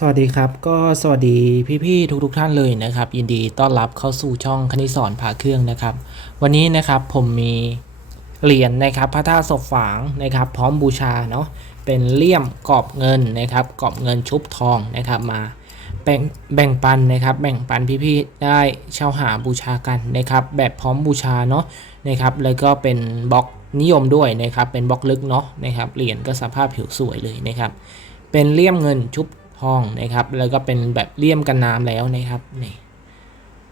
สวัสดีครับ ก็สวัสดีพี่ๆทุกๆท่านเลยนะครับ ยินดีต้อนรับเข้าสู่ช่องคณิสอนพาเครื่องนะครับ วันนี้นะครับผมมีเหรียญนะครับพระธาตุศพฝางนะครับ พร้อมบูชาเนาะเป็นเลี่ยมกรอบเงินนะครับกรอบเงินชุบทองนะครับมาแบ่งแบ่งปันนะครับ แบ่งปันพี่ๆได้เช่าหาบูชากันนะครับ แบบพร้อมบูชาเนาะนะครับ แล้วก็เป็นบล็อกนิยมด้วยนะครับ เป็นบล็อกลึกเนาะนะครับเหรียญก็สภาพผิวสวยเลยนะครับ เป็นเลี่ยมเงินชุบ ทองนะครับ แล้วก็เป็นแบบเลี่ยมกันน้ำแล้วนะครับนี่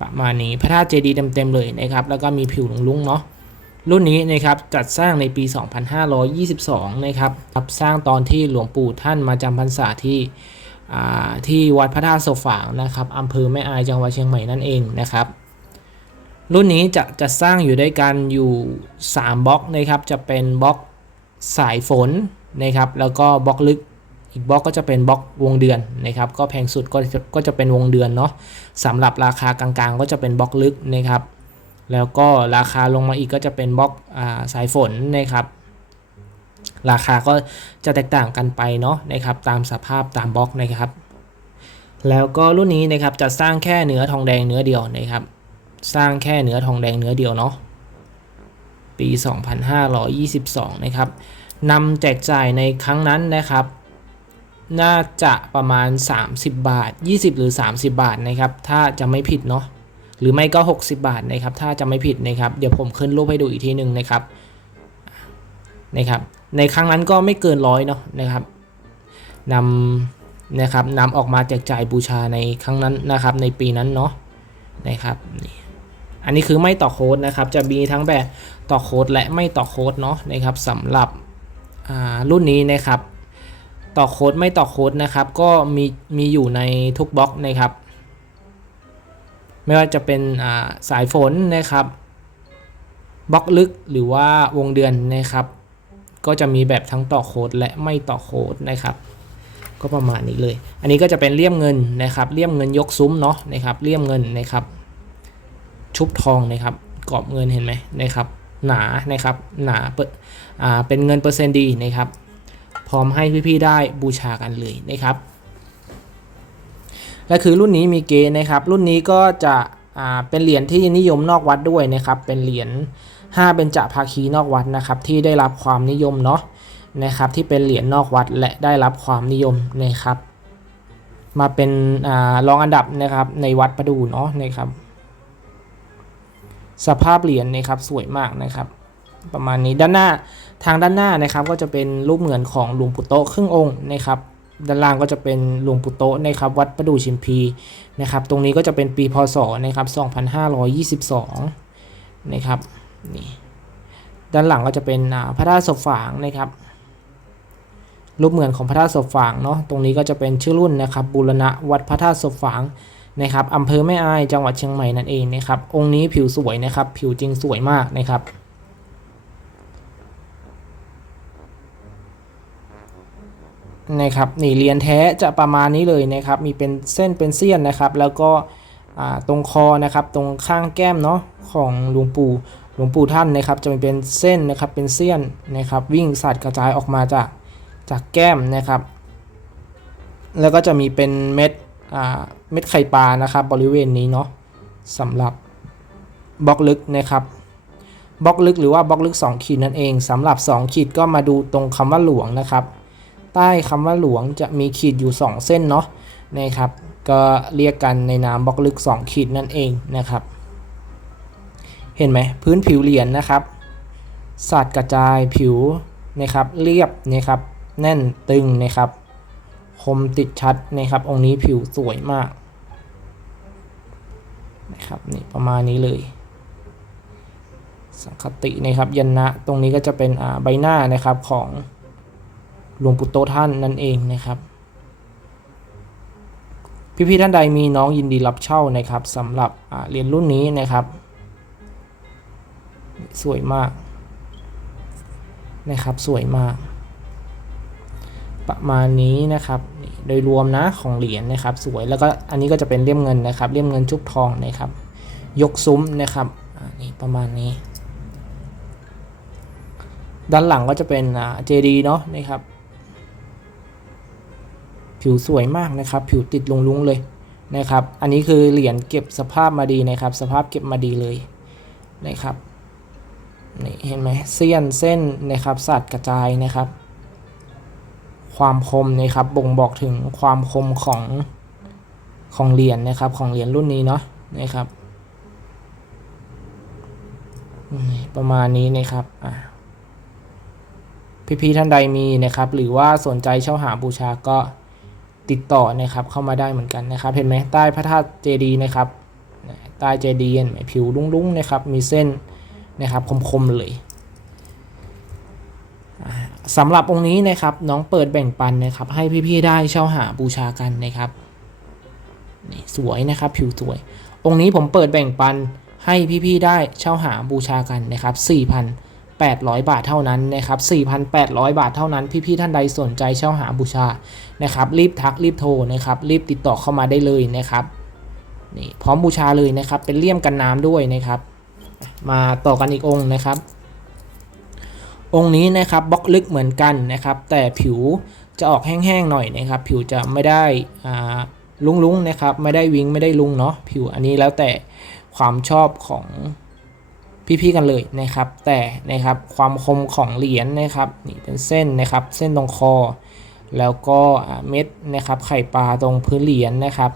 ประมาณนี้พระธาตุเจดีย์เต็มๆเลยนะครับ แล้วก็มีผิวลุงๆเนาะรุ่นนี้นะครับจัดสร้างในปี 2522 นะครับรับสร้างตอนที่หลวงปู่ท่านมาจำพรรษาที่ที่วัดพระธาตุโสฝางนะครับอำเภอแม่อายจังหวัดเชียงใหม่นั่นเองนะครับ รุ่นนี้จะจะสร้างอยู่ด้วยกันอยู่ 3บล็อกนะครับ จะเป็นบล็อกสายฝนนะครับ แล้วก็บล็อกลึก อีกบล็อกก็จะเป็นบล็อกวงเดือนนะครับ ก็แพงสุดก็จะก็จะเป็นวงเดือนเนาะสำหรับราคากลางๆ ก็จะเป็นบล็อกลึกนะครับ แล้วก็ราคาลงมาอีกก็จะเป็นบล็อกอาสายฝนนะครับ ราคาก็จะแตกต่างกันไปเนาะนะครับตามสภาพตามบล็อกนะครับ แล้วก็รุ่นนี้นะครับจะสร้างแค่เนื้อทองแดงเนื้อเดียวนะครับ สร้างแค่เนื้อทองแดงเนื้อเดียวเนาะปี 2522 นะครับนำแจกจ่ายในครั้งนั้นนะครับ น่าจะประมาณ 30 บาท 20 หรือ 30 บาทนะครับ ถ้าจะไม่ผิดเนาะหรือไม่ก็ 60 บาทนะครับ ถ้าจะไม่ผิดนะครับ เดี๋ยวผมขึ้นรูปให้ดูอีกทีหนึ่งนะครับนะครับ ในครั้งนั้นก็ไม่เกินร้อยเนาะนะครับนำนะครับนำออกมาแจกจ่ายบูชาในครั้งนั้นนะครับ ในปีนั้นเนาะนะครับนี่อันนี้คือไม่ต่อโค้ดนะครับ จะมีทั้งแบบต่อโค้ดและไม่ต่อโค้ดเนาะนะครับสำหรับอ่ารุ่นนี้นะครับ ต่อโค้ดไม่ต่อโค้ดนะครับ ก็มีมีอยู่ในทุกบล็อกนะครับ ไม่ว่าจะเป็นอ่าสายฝนนะครับบล็อกลึกหรือว่าวงเดือนนะครับ ก็จะมีแบบทั้งต่อโค้ดและไม่ต่อโค้ดนะครับ ก็ประมาณนี้เลย อันนี้ก็จะเป็นเลี่ยมเงินนะครับเลี่ยมเงินยกซุ้มเนาะนะครับเลี่ยมเงินนะครับ ชุบทองนะครับกรอบเงินเห็นไหมนะครับ หนานะครับหนาเปอ่าเป็นเงินเปอร์เซ็นต์ดีนะครับ พร้อมให้พี่ๆได้บูชากันเลยนะครับและคือรุ่นนี้มีเกณฑ์นะครับ รุ่นนี้ก็จะเป็นเหรียญที่นิยมนอกวัดด้วยนะครับ เป็นเหรียญ5เบญจภาคีนอกวัดนะครับ ที่ได้รับความนิยมเนาะนะครับ ที่เป็นเหรียญนอกวัดและได้รับความนิยมนะครับ มาเป็นอรองอันดับนะครับในวัดประดูเนาะนะครับ สภาพเหรียญนะครับสวยมากนะครับ ประมาณนี้ด้านหน้าทางด้านหน้านะครับก็จะเป็นรูปเหมือนของหลวงปู่โตครึ่งองค์นะครับด้านล่างก็จะเป็นหลวงปู่โตนะครับวัดประดู่ชิมพีนะครับตรงนี้ก็จะเป็นปีพศนะครับ2522นะครับนี่ด้านหลังก็จะเป็นพระธาตุศพฝางนะครับรูปเหมือนของพระธาตุศพฝางเนาะตรงนี้ก็จะเป็นชื่อรุ่นนะครับบูรณะวัดพระธาตุศพฝางนะครับอำเภอแม่อายจังหวัดเชียงใหม่นั่นเองนะครับองค์นี้ผิวสวยนะครับผิวจริงสวยมากนะครับ นะครับนี่เรียญแท้จะประมาณนี้เลยนะครับ มีเป็นเส้นเป็นเสี้ยนนะครับ แล้วก็ตรงคอนะครับตรงข้างแก้มเนาะของหลวงปู่หลวงปู่ท่านนะครับ จะมีเป็นเส้นนะครับเป็นเสี้ยนนะครับ วิ่งสัดกระจายออกมาจากจากแก้มนะครับ แล้วก็จะมีเป็นเม็ดเม็ดไข่ปลานะครับ บริเวณนี้เนาะสำหรับบล็อกลึกนะครับบล็อกลึกหรือว่าบล็อกลึก 2 ขีดนั่นเองสำหรับ 2 ขีดก็มาดูตรงคำว่าหลวงนะครับ ใต้คำว่าหลวงจะมีขีดอยู่ 2 เส้นเนาะนะครับ ก็เรียกกันในนามบล็อกลึก 2 ขีดนั่นเองนะครับ เห็นไหมพื้นผิวเหรียญนะครับสัดกระจายผิวนะครับเรียบนะครับแน่นตึงนะครับ คมติดชัดนะครับ องค์นี้ผิวสวยมากนะครับนี่ประมาณนี้เลย สังคตินะครับยันนะตรงนี้ก็จะเป็นใบหน้านะครับของ หลวงปู่โตท่านนั่นเองนะครับ พี่ๆท่านใดมีน้องยินดีรับเช่านะครับสำหรับเหรียญรุ่นนี้นะครับ สวยมากนะครับสวยมาก ประมาณนี้นะครับโดยรวมนะของเหรียญนะครับ สวยแล้วก็อันนี้ก็จะเป็นเลี่ยมเงินนะครับเลี่ยมเงินชุบทองนะครับ ยกซุ้มนะครับนี่ประมาณนี้ ด้านหลังก็จะเป็นเจดีเนาะนะครับ ผิวสวยมากนะครับ ผิวติดลุงๆเลยนะครับ อันนี้คือเหรียญเก็บสภาพมาดีนะครับ สภาพเก็บมาดีเลยนะครับนี่เห็นไหมเสี้ยนเส้นนะครับสัตว์กระจายนะครับ ความคมนะครับบ่งบอกถึงความคมของของเหรียญนะครับ ของเหรียญรุ่นนี้เนาะนะครับประมาณนี้นะครับอะพี่ๆท่านใดมีนะครับ หรือว่าสนใจเช่าหาบูชาก็ ติดต่อนะครับเข้ามาได้เหมือนกันนะครับ เห็นไหมใต้พระธาตุเจดีนะครับใต้เจดีย์เห็นไหมผิวลุ้งๆนะครับ มีเส้นนะครับคมๆเลยสำหรับองค์นี้นะครับน้องเปิดแบ่งปันนะครับ ให้พี่ๆได้เช่าหาบูชากันนะครับนี่สวยนะครับผิวสวย องค์นี้ผมเปิดแบ่งปันให้พี่ๆได้เช่าหาบูชากันนะครับ 800 บาทเท่านั้นนะครับ 4,800 บาทเท่านั้น พี่ๆท่านใดสนใจเช่าหาบูชานะครับ รีบทักรีบโทรนะครับ รีบติดต่อเข้ามาได้เลยนะครับนี่พร้อมบูชาเลยนะครับ เป็นเลี่ยมกันน้ำด้วยนะครับ มาต่อกันอีกองค์นะครับ องค์นี้นะครับบล็อกลึกเหมือนกันนะครับ แต่ผิวจะออกแห้งๆหน่อยนะครับ ผิวจะไม่ได้อ่าลุ้งๆนะครับ ไม่ได้วิงไม่ได้ลุงเนาะผิวอันนี้แล้วแต่ความชอบของ พี่ๆกันเลยนะครับ แต่นะครับความคมของเหรียญนะครับนี่เป็นเส้นนะครับ เส้นตรงคอ แล้วก็เม็ดนะครับ ไข่ปลาตรงพื้นเหรียญนะครับ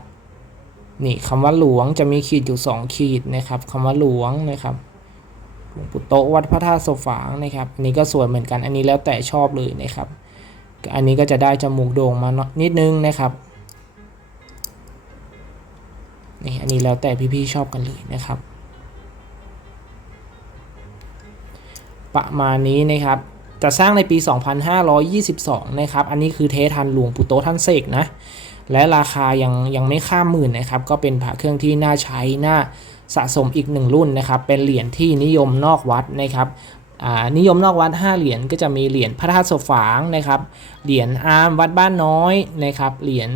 นี่คำว่าหลวงจะมีขีดอยู่ 2 ขีดนะครับคำว่าหลวงนะครับหลวงปู่โตวัดพระธาตุโสฝางนะครับอันนี้ก็สวยเหมือนกันอันนี้แล้วแต่ชอบเลยนะครับ อันนี้ก็จะได้จมูกโด่งมานิดนึงนะครับนี่อันนี้แล้วแต่พี่ๆชอบกันเลยนะครับ ประมาณนี้นะครับจะสร้างในปี 2522 นะครับ อันนี้คือเททันหลวงปู่โตท่านเสกนะ และราคายังยังไม่ข้ามหมื่นนะครับ ก็เป็นพระเครื่องที่น่าใช้ น่าสะสมอีกหนึ่งรุ่นนะครับ เป็นเหรียญที่นิยมนอกวัดนะครับนิยมนอกวัด 5 เหรียญก็จะมีเหรียญพระธาตุสฝางนะครับ เหรียญอาร์มวัดบ้านน้อยนะครับ เหรียญ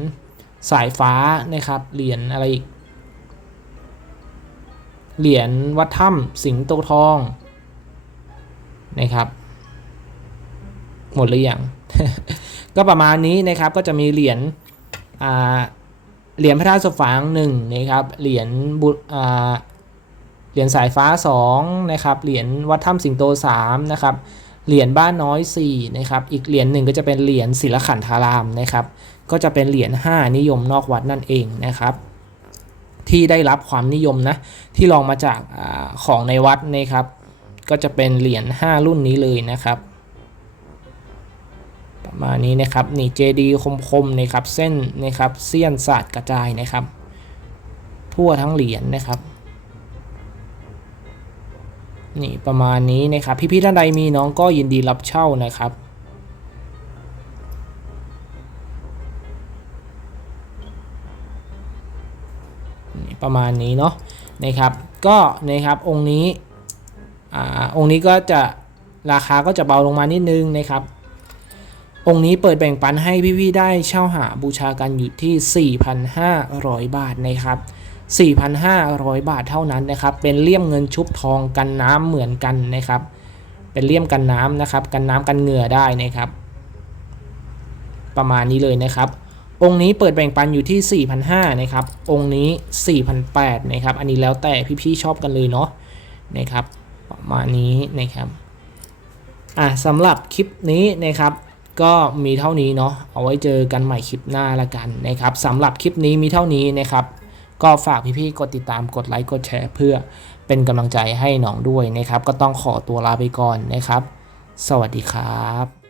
สายฟ้านะครับ เหรียญอะไรอีก เหรียญวัดถ้ำสิงโตทอง นะครับ หมดหรือยังก็ประมาณนี้นะครับก็จะมีเหรียญเหรียญพระธาตุสฝางหนึ่งนะครับเหรียญบุเหรียญสายฟ้า2นะครับเหรียญวัดถ้ำสิงโต3นะครับเหรียญบ้านน้อย4นะครับอีกเหรียญหนึ่งก็จะเป็นเหรียญศิลขันธารามนะครับก็จะเป็นเหรียญ5นิยมนอกวัดนั่นเองนะครับที่ได้รับความนิยมนะที่ลองมาจากอของในวัดนะครับ ก็จะเป็นเหรียญ5รุ่นนี้เลยนะครับ ประมาณนี้นะครับนี่เจดีคมๆนะครับเส้นนะครับเสี้ยนศาสาดกระจายนะครับ ทั่วทั้งเหรียญนะครับนี่ประมาณนี้นะครับ พี่ๆท่านใดมีน้องก็ยินดีรับเช่านะครับนี่ประมาณนี้เนาะนะครับ ก็นะครับองค์นี้ อองค์นี้ก็จะราคาก็จะเบาลงมานิดนึงนะครับ องค์นี้เปิดแบ่งปันให้พี่ๆได้เช่าหาบูชากันอยู่ที่ 4,500 บาทนะครับ 4,500 บาทเท่านั้นนะครับ เป็นเลี่ยมเงินชุบทองกันน้ำเหมือนกันนะครับ เป็นเลี่ยมกันน้ำนะครับ กันน้ำกันเหงื่อได้นะครับ ประมาณนี้เลยนะครับองค์นี้เปิดแบ่งปันอยู่ที่ 4,500นะครับ องค์นี้ 4,800นะครับ อันนี้แล้วแต่พี่ๆชอบกันเลยเนาะนะครับ ประมาณนี้นะครับอะสำหรับคลิปนี้นะครับก็มีเท่านี้เนาะเอาไว้เจอกันใหม่คลิปหน้าละกันนะครับสำหรับคลิปนี้มีเท่านี้นะครับก็ฝากพี่ๆกดติดตามกดไลค์กดแชร์เพื่อเป็นกำลังใจให้น้องด้วยนะครับ ก็ต้องขอตัวลาไปก่อนนะครับ สวัสดีครับ